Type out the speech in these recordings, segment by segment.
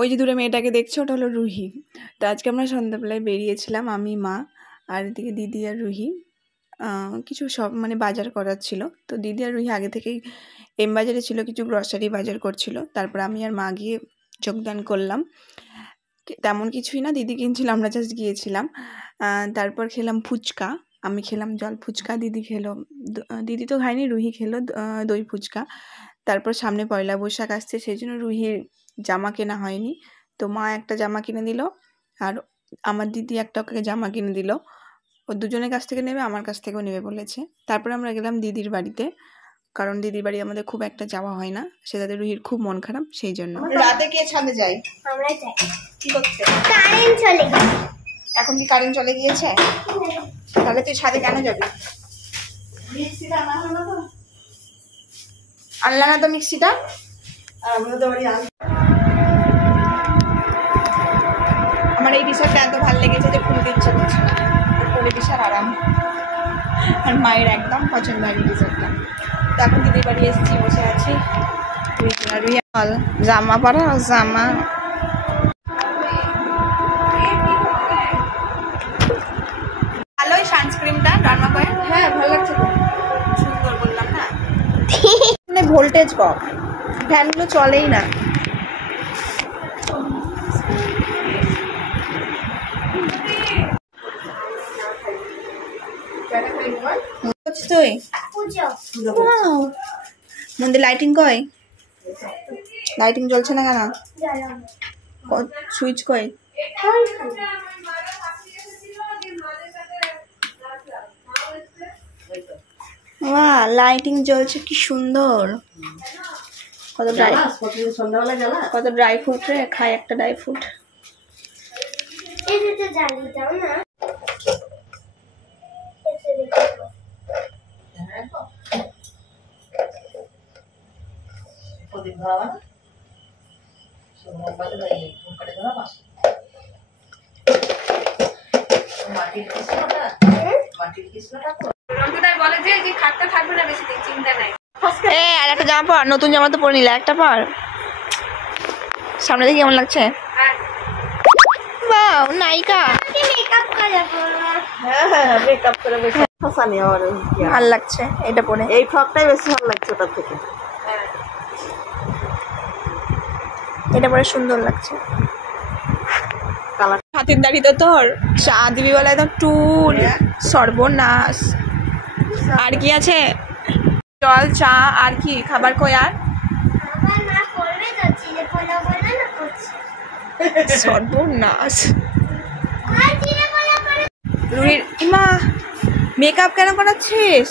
ওই যে দূরে মেয়েটাকে দেখছো ওটা হলো রুহি। তো আজকে আমরা সন্ধ্যাবেলায় বেরিয়েছিলাম, আমি, মা আর এদিকে দিদি আর রুহি। কিছু সব মানে বাজার করার ছিল। তো দিদি আর রুহি আগে থেকেই এম বাজারে ছিল, কিছু গ্রসারি বাজার করছিল। তারপর আমি আর মা গিয়ে যোগদান করলাম। তেমন কিছুই না, দিদি কিনছিল, আমরা জাস্ট গিয়েছিলাম। তারপর খেলাম ফুচকা, আমি খেলাম জল ফুচকা, দিদি খেলো, দিদি তো খায়নি, রুহি খেলো দই ফুচকা। তারপর সামনে পয়লা বৈশাখ আসছে, সেই জন্য রুহির জামা কেনা হয়নি। তো মা একটা জামা কিনে দিল আর আমার দিদি একটা ওকে জামা কিনে দিল। ও দুজনের কাছ থেকে নেবে, আমার কাছ থেকেও নেবে বলেছে। তারপর আমরা গেলাম দিদির বাড়িতে, কারণ দিদির বাড়ি আমাদের খুব একটা যাওয়া হয় না, সেটাতে রুহির খুব মন খারাপ, সেই জন্য। রাতে কে ছাদে যায়? আমরাই যাই। কি করতে? কারেন্ট চলে গেছে। এখন কি কারেন্ট চলে গিয়েছে? তাহলে তুই ছাদে কেন যাবি? মিক্সিটা আনা হলো তো? আনলা না তো মিক্সিটা? আমার এই টি শার্টটা এত ভালো লেগেছে যে খুলতে ইচ্ছা করছে না, পরে বিশাল আরাম। আর মায়ের একদম পছন্দ হয় টি শার্টটা। তো এখন দিদির বাড়ি এসেছি, বসে আছি। জামা পরা, জামা ভালো। সানস্ক্রিনটা রান্না করে, হ্যাঁ ভালো লাগছে তো, সুন্দর বললাম না। মানে ভোল্টেজ কম, ফ্যানগুলো চলেই না। তুই মন্দির লাইটিং কই? লাইটিং জ্বলছে না কেন? সুইচ কই? বাহ, লাইটিং জ্বলছে, কি সুন্দর। কত ড্রাই ফ্রুট রে, খাই একটা ড্রাই ফ্রুট। আর একটা জামা পর, নতুন জামা তো পরে নিলে, একটা পর। সামনে দেখি কেমন লাগছে? বাহ, নায়িকা। ভাল লাগছে এটা পরে, এই ফ্রকটাই বেশি ভালো লাগছে ওটার থেকে। এটা পরে সুন্দর লাগছে। হাতের দাড়ি তো তোর চা দিবি বলে তো টুল, সর্বনাশ। আর কি আছে? জল, চা, আর কি খাবার কই? আর সর্বনাশ। রুহির ইমা মেকআপ কেন করাচ্ছিস?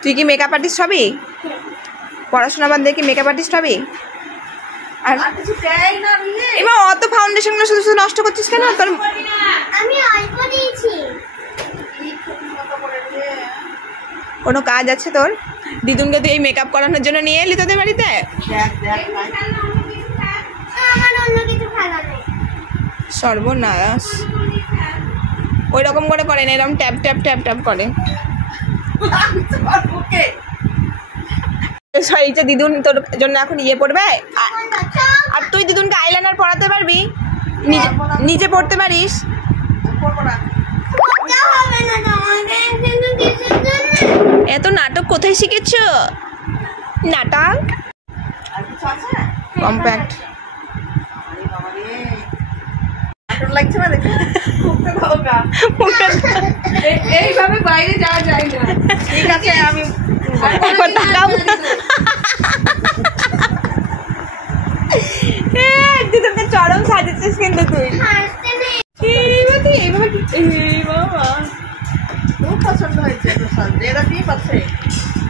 তুই কি মেকআপ আর্টিস্ট হবি? পড়াশোনা বাদ দিয়ে কি মেকআপ আর্টিস্ট হবি? আর এমা অত ফাউন্ডেশন গুলো শুধু শুধু নষ্ট করছিস কেন? তোর আমি অল্প দিয়েছি। কোনো কাজ আছে তোর? দিদুনকে তুই এই মেকআপ করানোর জন্য নিয়ে এলি তোদের বাড়িতে? সর্বনাশ। ওই রকম করে করে না, এরকম ট্যাপ ট্যাপ ট্যাপ ট্যাপ করে। দিদুন তোর জন্য এখন ইয়ে পড়বে, আর তুই দিদুনকে আইলাইনার পড়াতে পারবি? নিজে পড়তে পারিস? এত নাটক কোথায় শিখেছ? নাটক কম্প্যাক্ট লাগছে না, দেখে এইভাবে বাইরে যাওয়া যায় না। ঠিক আছে, আমি দিদুনকে চরম সাজেছিস কিন্তু তুই। খুব পছন্দ হয়েছে।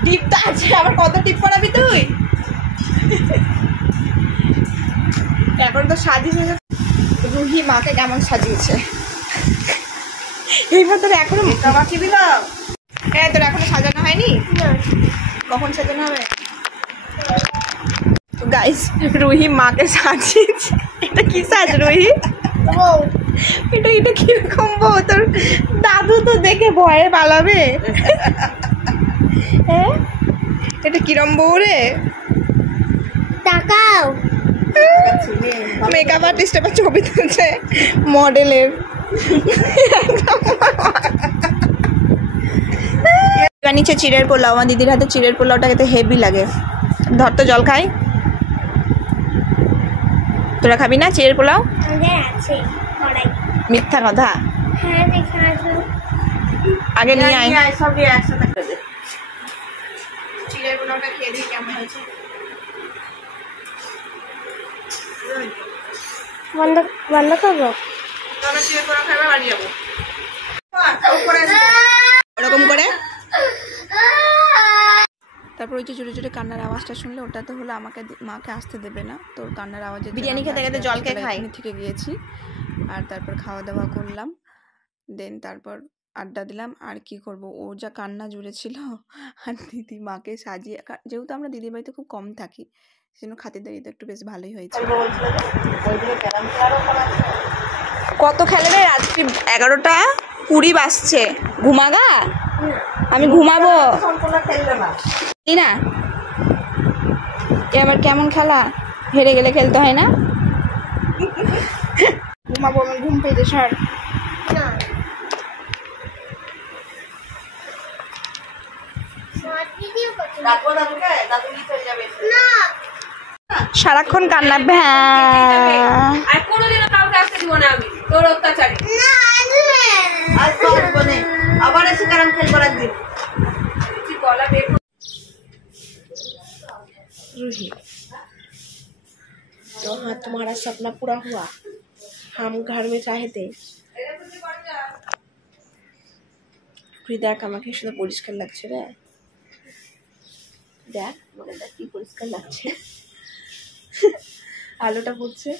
টিপ তো আছে, আবার কত টিপ পড়াবি তুই? এখন তো সাজিয়েছে। রুহি মাকে কেমন সাজিয়েছে? এইবার তোর এখনো বাকি দিলাম। হ্যাঁ, তোর এখনো সাজানো হয়নি? কখন সাজানো হবে? গাইস, রুহি মাকে সাজিয়েছে। এটা কি সাজ রুহি? এটা কিরকম বউ? তোর দাদু তো দেখে ভয়ে পালাবে। হ্যাঁ, এটা কিরম বউ রে? তাকাও। মেকআপ আর্টিস্ট এবার ছবি তুলছে মডেলের। এবার নিচে চিড়ের পোলাও, আমার দিদির হাতে চিড়ের পোলাওটা খেতে হেভি লাগে। ধর তো জল খাই। তোরা খাবি না চিড়ের পোলাও? মিথ্যা কথা, আগে নিয়ে আয়। চিড়ের পোলাওটা খেয়ে দিই কেমন হয়েছে। বন্ধ করবো? ওরকম করে তারপর ওই যে জোরে জোরে কান্নার আওয়াজটা শুনলে ওটা তো হলো আমাকে মাকে আসতে দেবে না, তোর কান্নার আওয়াজে বিরিয়ানি খেতে খেতে জল খেয়ে খাই থেকে গিয়েছি। আর তারপর খাওয়া দাওয়া করলাম, দেন তারপর আড্ডা দিলাম। আর কি করব, ও যা কান্না জুড়েছিল। আর দিদি মাকে সাজিয়ে, যেহেতু আমরা দিদির বাড়িতে খুব কম থাকি সেজন্য খাতিরদারিতে একটু বেশ ভালোই হয়েছে। কত খেলে রে, রাত্রি 11:20 বাজছে। ঘুমাগা, আমি ঘুমাবো না। এবার কেমন খেলা, হেরে গেলে খেলতে হয় না। ঘুমাবো, আমি ঘুম পেয়েছে সর। সারাক্ষণ কান্না। আর কোনোদিনও কাউকে আসতে দিব না আমি, তোর অত্যাচারী। আবার এসে ক্যারাম খেলবার একদিন। रूही, तो हाँ तुम्हारा सपना पूरा हुआ, हम घर में चाहे थे। দেখ আমাকে শুধু পরিষ্কার লাগছে রে, দেখ মানে দেখ কি পরিষ্কার লাগছে। আলোটা পড়ছে।